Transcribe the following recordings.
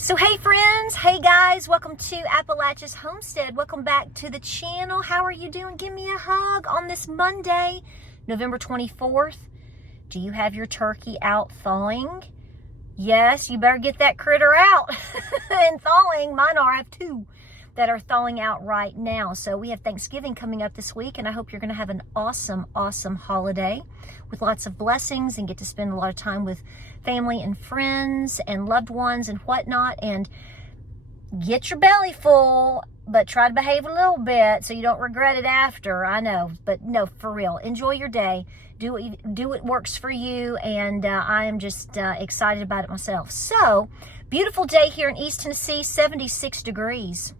So hey friends, hey guys, welcome to Appalachia's Homestead. Welcome back to the channel. How are you doing? Give me a hug on this Monday, November 24th. Do you have your turkey out thawing? Yes, you better get that critter out and thawing. Mine are. I have two that are thawing out right now. So we have Thanksgiving coming up this week, and I hope you're going to have an awesome, awesome holiday with lots of blessings and get to spend a lot of time with family and friends and loved ones and whatnot, and get your belly full, but try to behave a little bit so you don't regret it after. I know, but no, for real, enjoy your day. Do what works for you, and I am just excited about it myself. So, beautiful day here in East Tennessee, 76 degrees.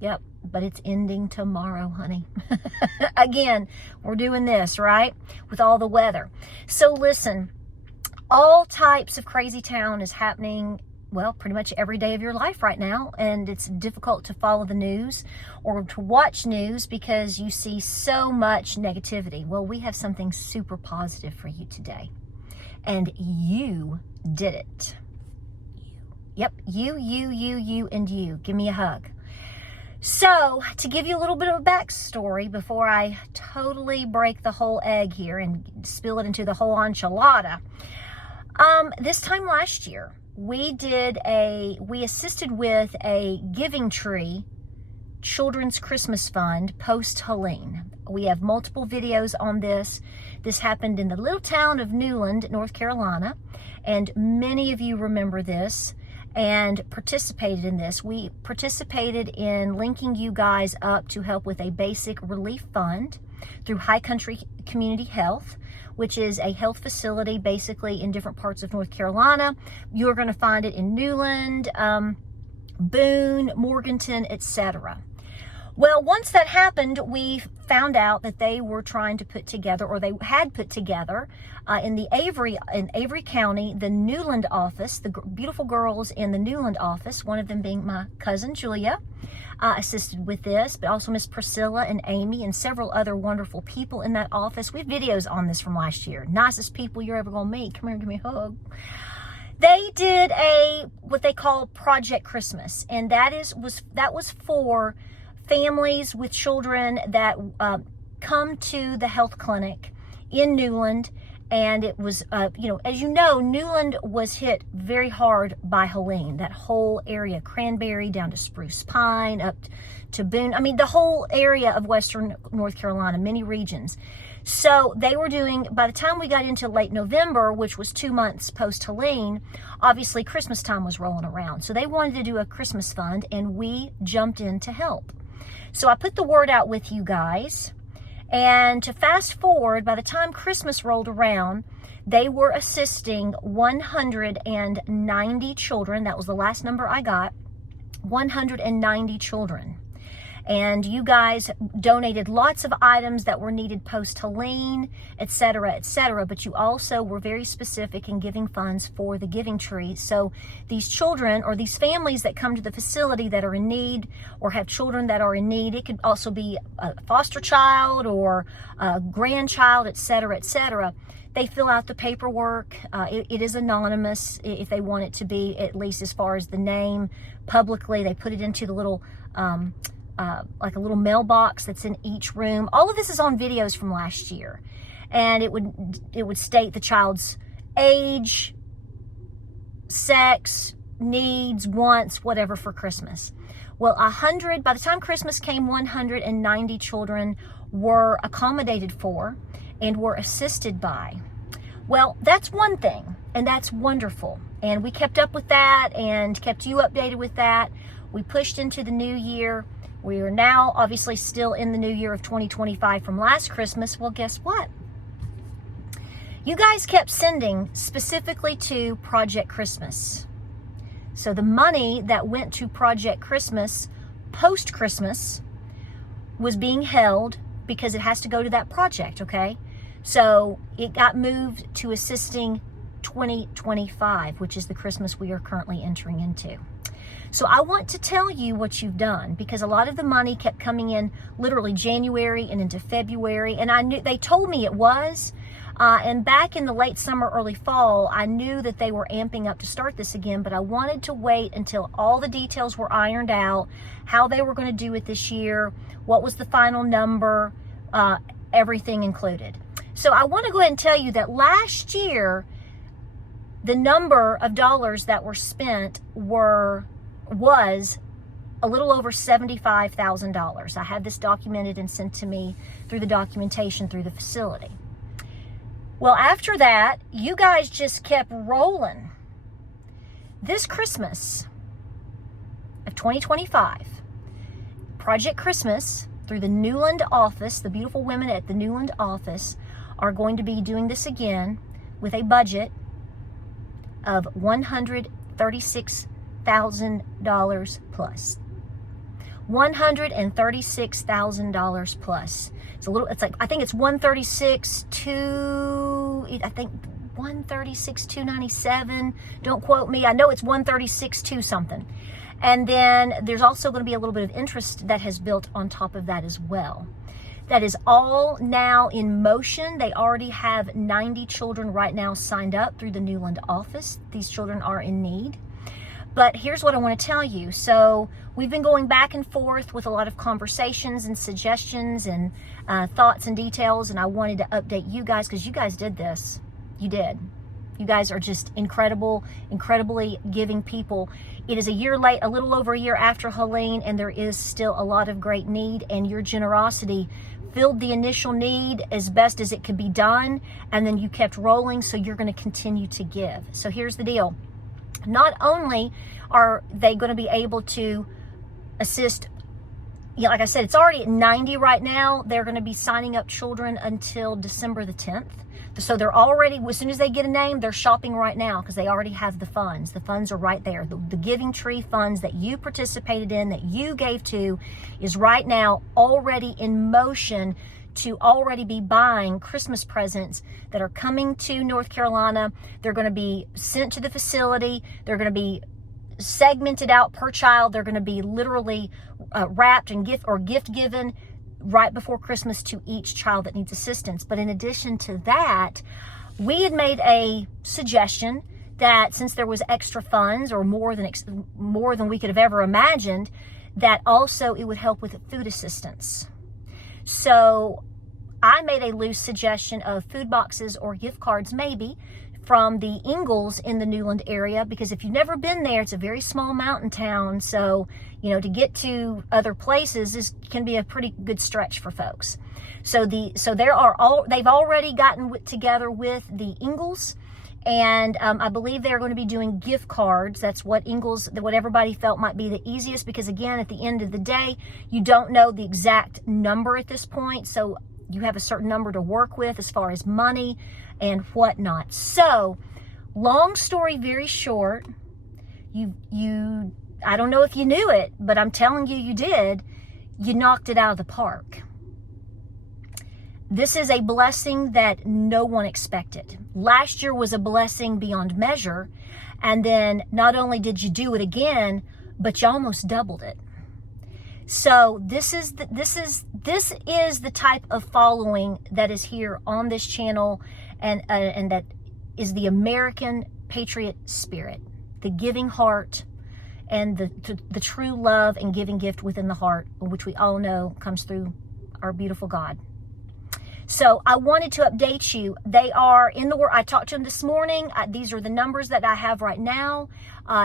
Yep, but it's ending tomorrow, honey. Again, we're doing this, right? With all the weather. So listen, all types of crazy town is happening, well, pretty much every day of your life right now. And it's difficult to follow the news or to watch news because you see so much negativity. Well, we have something super positive for you today. And you did it. Yep, you, and you. Give me a hug. So, to give you a little bit of a backstory before I totally break the whole egg here and spill it into the whole enchilada, this time last year, we assisted with a Giving Tree Children's Christmas Fund, Post-HELENE. We have multiple videos on this. This happened in the little town of Newland, North Carolina, and many of you remember this and participated in this. We participated in linking you guys up to help with a basic relief fund through High Country Community Health, which is a health facility basically in different parts of North Carolina. You're going to find it in Newland, Boone, Morganton, etc. Well, once that happened, we found out that they were trying to put together, or they had put together, in Avery County, the Newland office, the beautiful girls in the Newland office, one of them being my cousin Julia, assisted with this, but also Miss Priscilla and Amy and several other wonderful people in that office. We have videos on this from last year. Nicest people you're ever gonna meet. Come here and give me a hug. They did what they call Project Christmas, and that was for families with children that come to the health clinic in Newland. And it was, as you know, Newland was hit very hard by Helene. That whole area, Cranberry down to Spruce Pine, up to Boone. I mean, the whole area of Western North Carolina, many regions. So they were doing, by the time we got into late November, which was 2 months post-Helene, obviously Christmas time was rolling around. So they wanted to do a Christmas fund, and we jumped in to help. So I put the word out with you guys. And to fast forward, by the time Christmas rolled around, they were assisting 190 children. That was the last number I got, 190 children. And you guys donated lots of items that were needed post-Helene, etc., etc. But you also were very specific in giving funds for the Giving Tree. So these children, or these families that come to the facility that are in need, or have children that are in need, it could also be a foster child or a grandchild, etc., etc. They fill out the paperwork. It is anonymous if they want it to be, at least as far as the name. Publicly, they put it into the little like a little mailbox that's in each room. All of this is on videos from last year, and it would state the child's age, sex, needs, wants, whatever for Christmas. Well, by the time Christmas came, 190 children were accommodated for and were assisted by. Well, that's one thing, and that's wonderful. And we kept up with that and kept you updated with that. We pushed into the new year. We are now obviously still in the new year of 2025 from last Christmas. Well, guess what? You guys kept sending specifically to Project Christmas. So the money that went to Project Christmas post-Christmas was being held because it has to go to that project, okay? So it got moved to assisting 2025, which is the Christmas we are currently entering into. So I want to tell you what you've done, because a lot of the money kept coming in literally January and into February, and I knew they told me it was, And back in the late summer, early fall, I knew that they were amping up to start this again, but I wanted to wait until all the details were ironed out, how they were going to do it this year, what was the final number, everything included. So I want to go ahead and tell you that last year, the number of dollars that were spent was a little over $75,000. I had this documented and sent to me through the documentation through the facility. Well, after that, you guys just kept rolling. This Christmas of 2025, Project Christmas, through the Newland office, the beautiful women at the Newland office are going to be doing this again with a budget of $136,000 plus. $136,000 plus. It's like, I think it's 136,297. Don't quote me. I know it's 136,2 something. And then there's also going to be a little bit of interest that has built on top of that as well. That is all now in motion. They already have 90 children right now signed up through the Newland office. These children are in need. But here's what I want to tell you. So we've been going back and forth with a lot of conversations and suggestions and thoughts and details. And I wanted to update you guys because you guys did this. You did. You guys are just incredible, incredibly giving people. It is a year late, a little over a year after Helene, and there is still a lot of great need. And your generosity filled the initial need as best as it could be done. And then you kept rolling. So you're going to continue to give. So here's the deal. Not only are they going to be able to assist, like I said, it's already at 90 right now. They're going to be signing up children until December the 10th. So they're already, as soon as they get a name, they're shopping right now because they already have the funds. The funds are right there. The Giving Tree funds that you participated in, that you gave to, is right now already in motion to already be buying Christmas presents that are coming to North Carolina. They're going to be sent to the facility. They're going to be segmented out per child. They're going to be literally wrapped and gift given right before Christmas to each child that needs assistance. But in addition to that, we had made a suggestion that since there was extra funds, or more than we could have ever imagined, that also it would help with food assistance. So I made a loose suggestion of food boxes or gift cards, maybe from the Ingalls in the Newland area, because if you've never been there, it's a very small mountain town. So, to get to other places can be a pretty good stretch for folks. So they've already gotten together with the Ingalls, and I believe they're going to be doing gift cards. That's what everybody felt might be the easiest, because again, at the end of the day, you don't know the exact number at this point. So you have a certain number to work with as far as money and whatnot. So, long story very short, I don't know if you knew it, but I'm telling you, you did. You knocked it out of the park. This is a blessing that no one expected. Last year was a blessing beyond measure, and then not only did you do it again, but you almost doubled it. So this is the type of following that is here on this channel, and that is the American patriot spirit, the giving heart, and the true love and giving gift within the heart, which we all know comes through our beautiful God. So I wanted to update you. They are in the work. I talked to them this morning. These are the numbers that I have right now.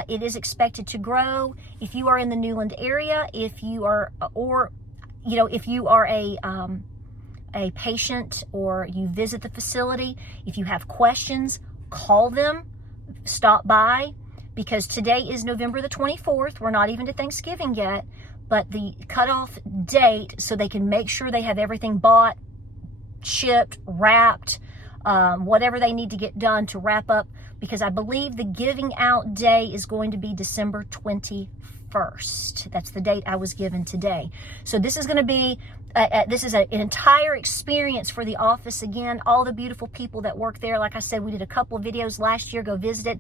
It is expected to grow. If you are in the Newland area, if you are a patient or you visit the facility, if you have questions, call them, stop by, because today is November the 24th. We're not even to Thanksgiving yet, but the cutoff date so they can make sure they have everything bought, shipped, wrapped, whatever they need to get done to wrap up, because I believe the giving out day is going to be December 21st. That's the date I was given today. So this is going to be an entire experience for the office. Again, all the beautiful people that work there. Like I said, we did a couple of videos last year. Go visit it.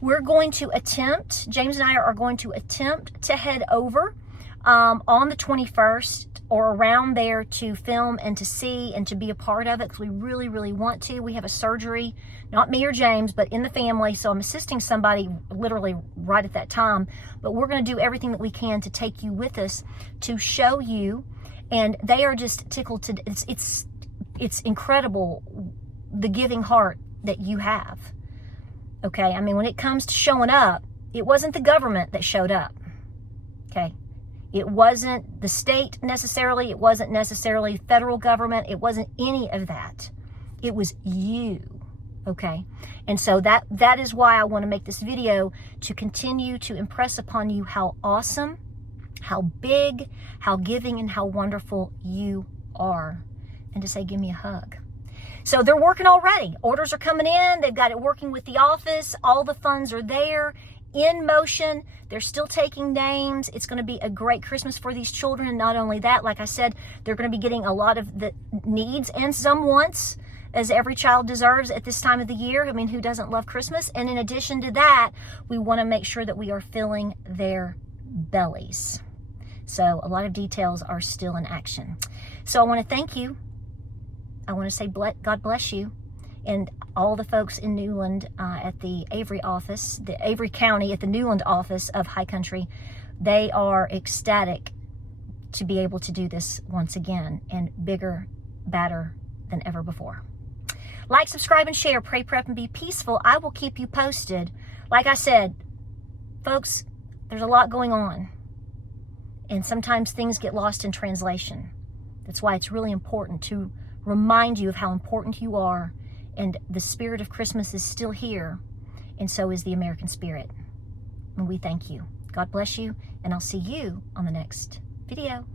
We're going to attempt, James and I are going to attempt to head over on the 21st or around there to film and to see and to be a part of it, because we really, really want to. We have a surgery, not me or James, but in the family, so I'm assisting somebody literally right at that time. But we're going to do everything that we can to take you with us to show you, and they are just tickled to, it's incredible, the giving heart that you have. Okay, I mean, when it comes to showing up, it wasn't the government that showed up. Okay, it wasn't the state necessarily, it wasn't necessarily federal government, it wasn't any of that. It was you. Okay, and so that is why I want to make this video, to continue to impress upon you how awesome, how big, how giving, and how wonderful you are, and to say, give me a hug. So they're working already. Orders are coming in. They've got it working with the office. All the funds are there, in motion. They're still taking names. It's going to be a great Christmas for these children. And not only that, like I said, they're going to be getting a lot of the needs and some wants, as every child deserves at this time of the year. I mean, who doesn't love Christmas? And in addition to that, we want to make sure that we are filling their bellies. So a lot of details are still in action. So I want to thank you. I want to say God bless you, and all the folks in Newland at the Avery office, the Avery County at the Newland office of High Country. They are ecstatic to be able to do this once again, and bigger, badder than ever before. Like, subscribe, and share. Pray, prep, and be peaceful. I will keep you posted. Like I said, folks, there's a lot going on, and sometimes things get lost in translation. That's why it's really important to remind you of how important you are, and the spirit of Christmas is still here, and so is the American spirit. And we thank you. God bless you, and I'll see you on the next video.